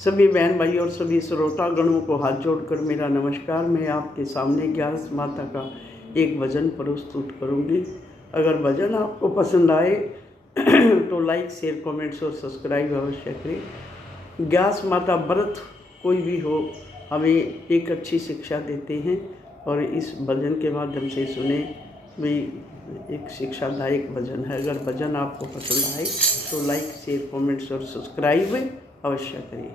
सभी बहन भाई और सभी श्रोतागणों को हाथ जोड़कर मेरा नमस्कार। मैं आपके सामने ग्यारस माता का एक भजन प्रस्तुत करूंगी। अगर भजन आपको पसंद आए तो लाइक, शेयर, कमेंट्स और सब्सक्राइब अवश्य करें। ग्यारस माता व्रत कोई भी हो, हमें एक अच्छी शिक्षा देते हैं और इस भजन के माध्यम से सुने भी एक शिक्षादायक भजन है। अगर भजन आपको पसंद आए तो लाइक, शेयर, कमेंट्स और सब्सक्राइब अवश्य करें।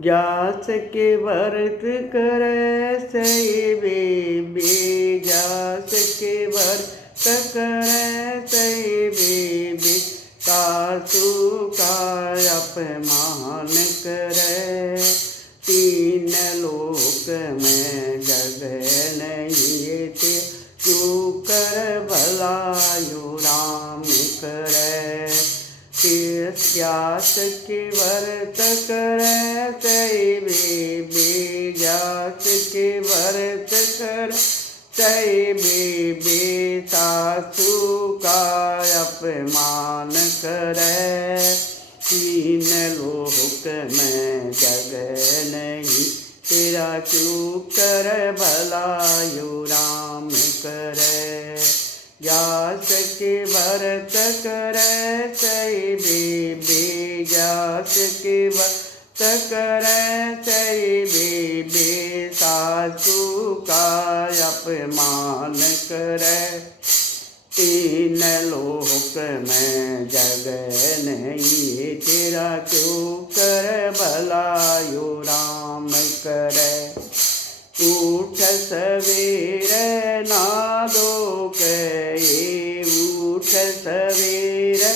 ग्यास के व्रत करे सही बेबी, ग्यास के व्रत करे सही बेबी, सासू का अपमान करे, तीन लोक में जगह नहीं थे, तू कर भलायु राम करे। ग्यास के व्रत करे सही बेबी, ग्यास के व्रत करे सही बेबी, सासू का अपमान करे, तीन लोक में जगह नहीं, तेरा क्यों कर भलायु राम करे। ग्यास के व्रत करे सही बेबी, ग्यास के व्रत करे सही बेबी, सासू का अपमान करे, तीन लोक में जगह नहीं, तेरा क्यों कर भलायु राम करे। उठ सवेरे नादो कहे, उठ सवेरे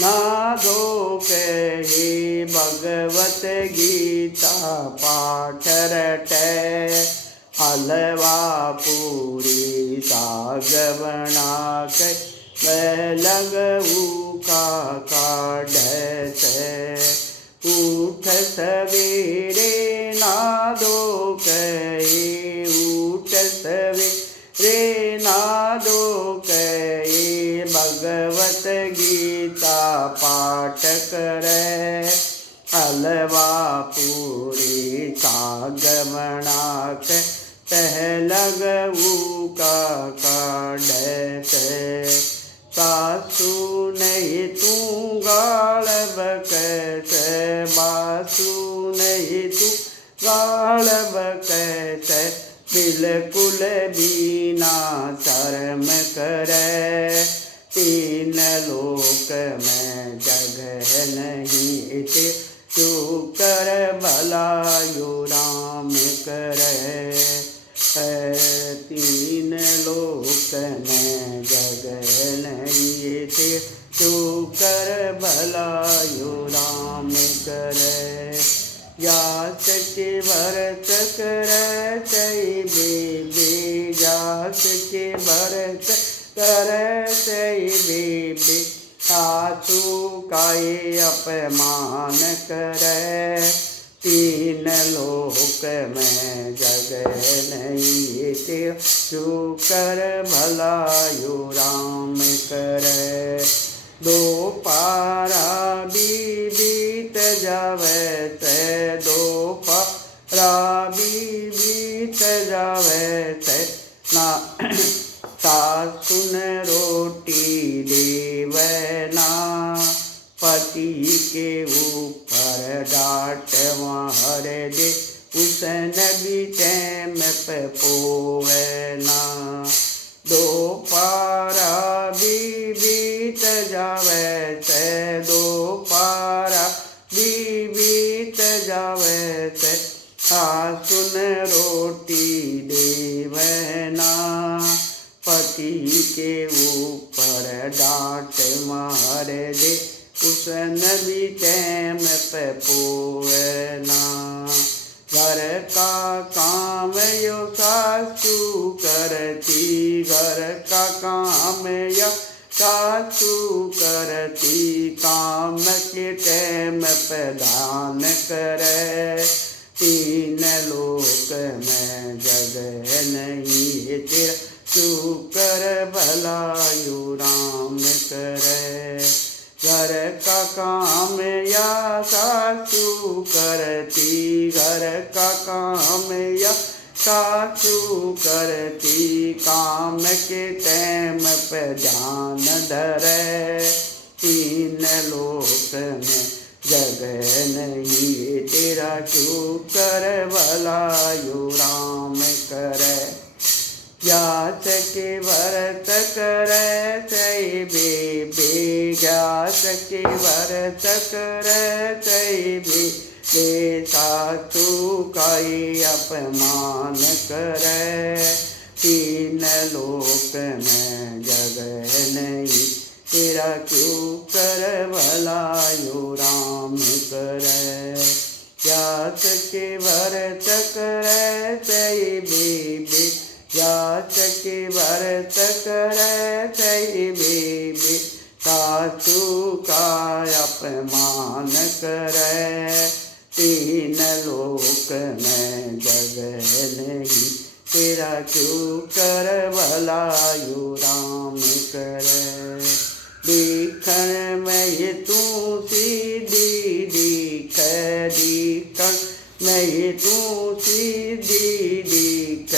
नादो कहे, भगवत गीता पाठ रटे, हलवा पूरी साग बना के लगऊ का काढ़ से। उठ सवेरे नादो कहे, उठ सवेरे नादो कहे, भगवत गीता पाठ करे, हलवा पूरी साग बना के लगऊ का काढ़ से। सासू नहीं तू गाल बकैसे, बासू नहीं तू गाल बकैसे, बिल्कुल भी ना शर्म करे, तीन लोक में जगह नहीं थे, तू कर भलायु राम करे। तीन लोक में जगह नहीं थे, तू कर भलायु राम करे। ग्यास के व्रत करे सही बेबी, ग्यास के व्रत करे सही बेबी, सासू का ये अपमान करे, तीन लोक में जगह नहीं थे, तू कर भलायु राम करे। दो पारा बीत जावे से, दो पारा बीत जावे से, ना सासुन रोटी देवे ना, पति के ऊपर डांट मार दे, उसन भी टैम पे पोवे ना। दो पारा बीत जावे से, दो पारा बीत जावे से, सासुन रोटी देवे ना, पति के ऊपर डांट मार दे, उसन भी टैम पे पोवे ना। घर का काम यो सासू करती, घर का काम या सासू करती, काम के टैम पे दान करे, तीन लोक में जगह नहीं, तेरा तू कर भलायु राम करे। घर का काम या सासू कर करती घर का काम या सासू करती काम के टाइम पे ध्यान धरे। तीन लोक में जगह नहीं तेरा क्यों कर भलायो राम करे। ज्ञास के व्रत करे सही बेबे ज्ञास के व्रत करे सही बेबे सासू का ही अपमान करे। तीन लोक में जगह नहीं तेरा क्यों कर भलायो राम करे। ज्ञास के व्रत करे सही बेबे ज्ञास के व्रत करे सही बेबे सासू का अपमान करे। तीन लोक में जगह नहीं तेरा क्यों कर भलायो राम करे। देखण में ये तू सीधी दिख देखण में ये तू सीधी दिख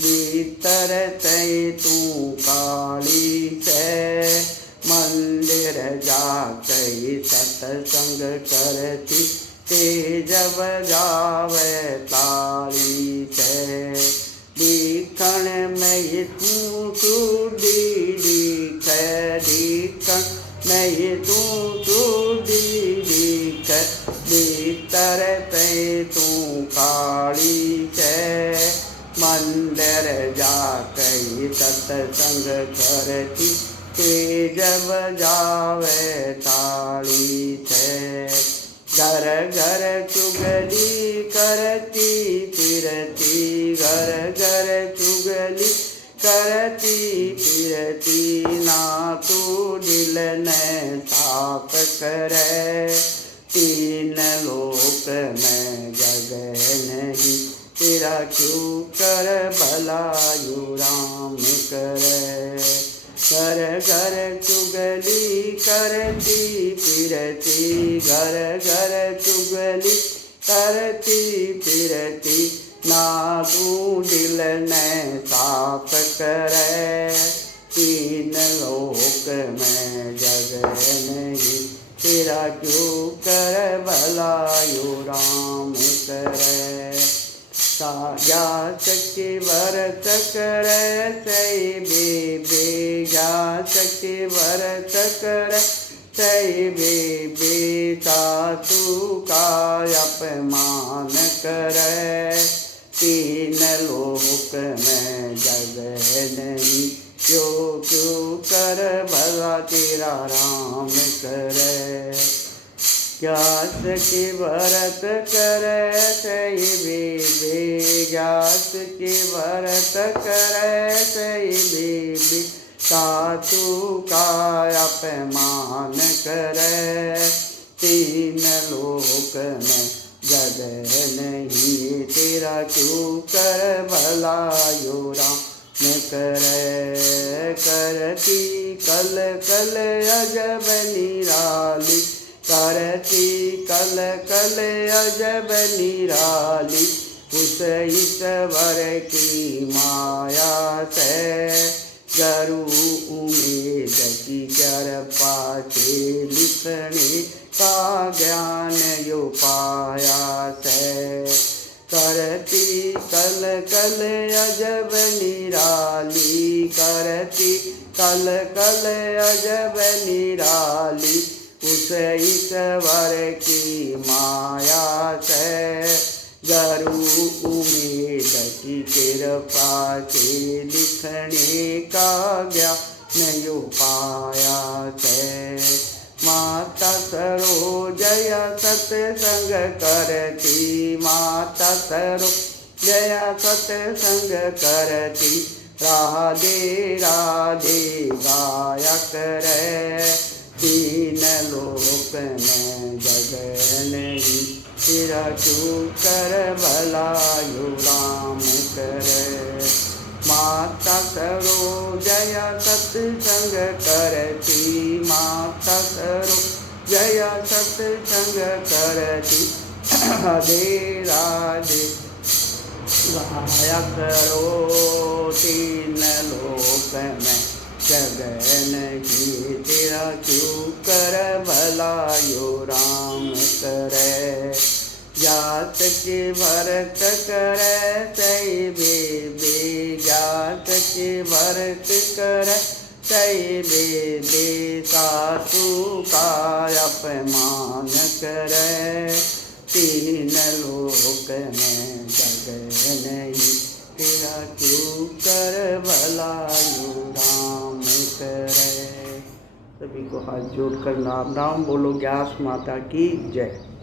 भीतर तय तू काली से। मंदिर जाके सत्संग करती तेज बजावे ताली से। देखण में ये तू सूडी दिख देखण में ये तू सूडी दिख भीतर तय तू काली से। मंदिर जाके सत्संग करती तेज बजावे ताली से। घर घर चुगली करती फिरती घर घर चुगली करती फिरती ना तू दिल ने साफ करे। तीन लोक में जगह नहीं तेरा क्यों कर भलायो राम करे। घर घर चुगली करती फिरती घर घर चुगली करती फिरती ना तू दिल ने साफ करे। तीन लोक में जगह नहीं तेरा क्यों कर भलायो राम करे। ज्ञास के व्रत करे सही बेबे ज्ञास के व्रत करे सही बेबे सासू का अपमान करे। तीन लोक में जगह नहीं क्यों कर भला तेरा राम करे। ज्ञास के व्रत करे सही बेबे ज्ञास के व्रत करे सही बेबे सासू का अपमान करे। तीन लोक में जगह नहीं तेरा क्यों कर भलायो राम करे। करती कल कल अजब निराली करती कल कल अजब निराली उस ईश्वर की माया से। गरु उम्मीद की कृपा से लिखने का ज्ञान यो पाया से। करती कल कल अजब निराली करती कल कल अजब निराली उस ईश्वर की माया से। गरु उम्मीद की कृपा से लिखने का ज्ञान यो पाया से। माता सरोजय सत्संग करती माता सरोजय सत्संग करती राधे राधे गाया करे। तीन लोक में जगह नहीं तेरा क्यों कर भलायो राम करे। माता सरोजय सत्संग करती माता सरोजय सत्संग करती राधे राधे गाया करो तीन लोक में, जगह नहीं तेरा क्यों कर भला यो राम करे। जात के भरत करे सही बेबे, जात के भरत करे सही बेबे, सासू का अपमान करे। तीन लोक में जगह नहीं तेरा क्यों कर भला यो राम करे। सभी को हाथ जोड़कर राम राम बोलो। ग्यास माता की जय।